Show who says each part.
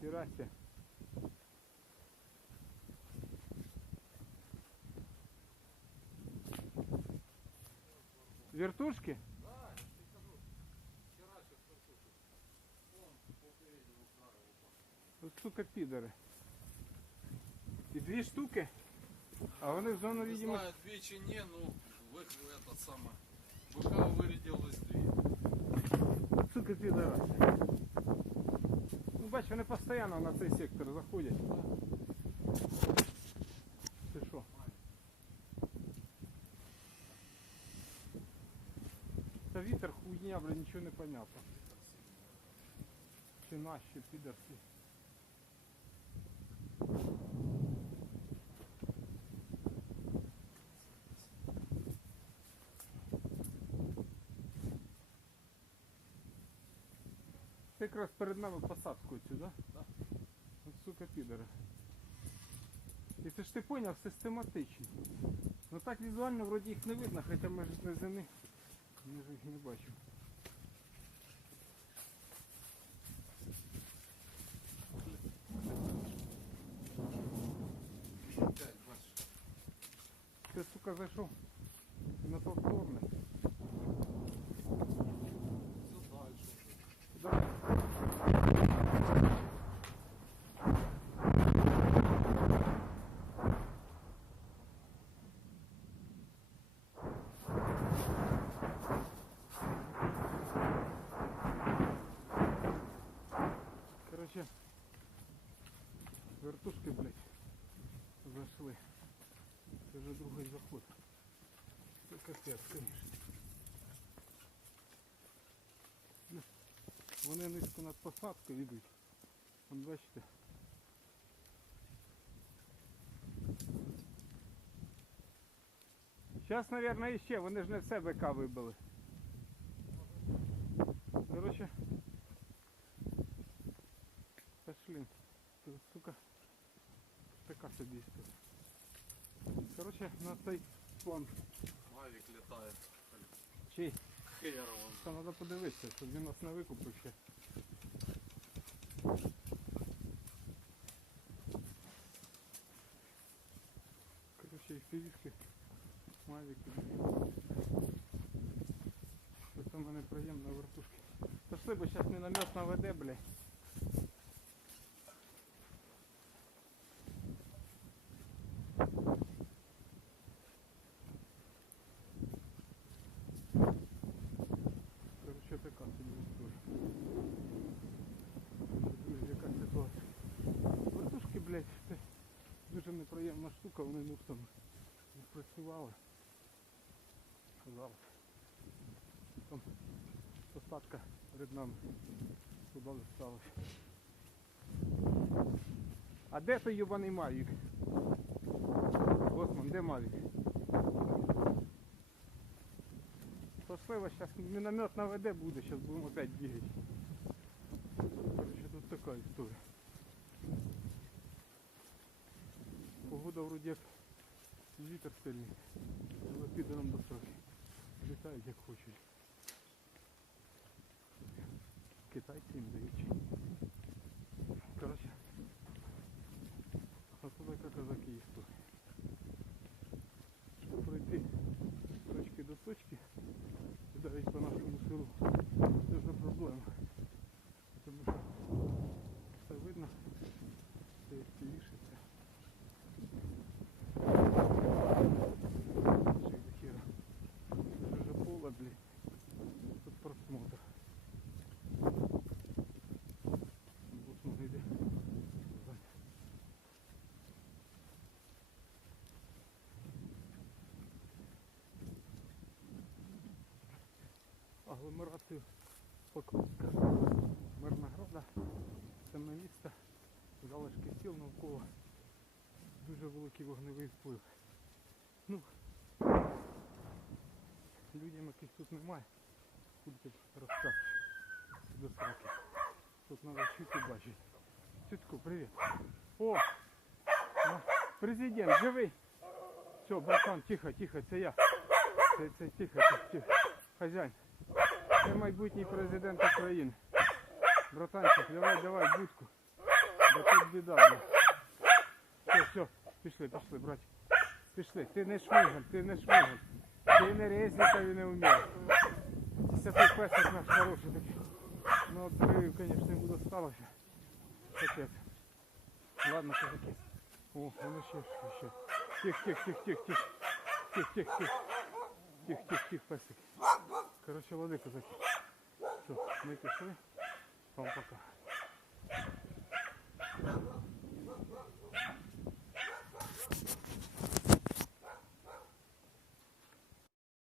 Speaker 1: Здрасте. Вертушки? От сука підери. І дві штуки, а вони в зону
Speaker 2: Не
Speaker 1: відомості.
Speaker 2: знаю, две чи не, ну, вы этот самый. ВК вырядилось две.
Speaker 1: Сука підера. Ну бач, вони постійно на цей сектор заходять. Ти що? Та вітер хуйня, бля, нічого не понятно. Чи наші підерці. Це якраз перед нами посадку цю, да?
Speaker 2: Да.
Speaker 1: От сука підери. І це ж ти поняв, систематично. Ну так візуально вроді їх не видно, хоча ми ж не зими. Ми ж їх не бачимо. Ти, сука, зайшов на повторне.
Speaker 2: Все дальше.
Speaker 1: Да. Короче, вертушки, блядь, зайшли. Це вже другий заход. Це капець, конечно. Вони низько над посадкою йдуть. Вон бачите. Зараз, мабуть, іще, вони ж не все БК вибили. Короче. Пошли. Сука. Така собі історія. Короче, на цей план.
Speaker 2: Мавик летает.
Speaker 1: Чий?
Speaker 2: Он.
Speaker 1: Там треба подивитися, щоб він нас не викупив ще. Короче, їх півішки, мавіки. Це саме неприємно вертушки. Пошли, бо зараз міномет наведе, бля. Короче, така собі історія. Друзі, яка ситуація. Вертушки, блядь, це дуже неприємна штука, вони нуфтом не працювали. Казалось. Там посадка перед нами туди листалась. А де той юбаний Мавік? Босман, де Мавік? Пошли, вас сейчас миномет наведе буде, сейчас будем опять бегать. Короче, тут такая история. Погода вроде як вітер сильний, але піде нам до. Літають як хочуть. Китайці їм дають. Короче, отсюда як казаки історії. Щоб пройти з точки до точки, і навіть по нашому селу, це вже проблема. Тому що все видно, все як півішиться. Жив до хера. Це ж вже поле, блін. Тут просмотр. Босман йде. Агломерацію Покровська. Мирнограда. Саме місто. Залишки сіл навколо. Дуже великий вогневий вплив. Ну, людям, яких тут немає, будете розказ до сраки. Тут треба чути бачити. Тітку, привіт. О! ну, Президент, живий. Все, братан, тихо, тихо, це я. Це, це тихо, тихо, тихо. Хазяїн. Це майбутній президент України. Братанчик, давай, давай, будку. біда, блін. Все, все, пішли, пішли, братик. Пішли. Ти не шмигаль, ти не шмигаль. Ти не резника і не вмієш. Десятий песик наш хороший такий. Ну от звісно, йому досталося. Капець. Ладно, козаки. О, воно ще, ще, ще. Тих, тих, тих, тих, тих. Тих, тих, тих. Тих, тих, тих, песик. Короче, води, козаки. Все, ми пішли. Вам пока.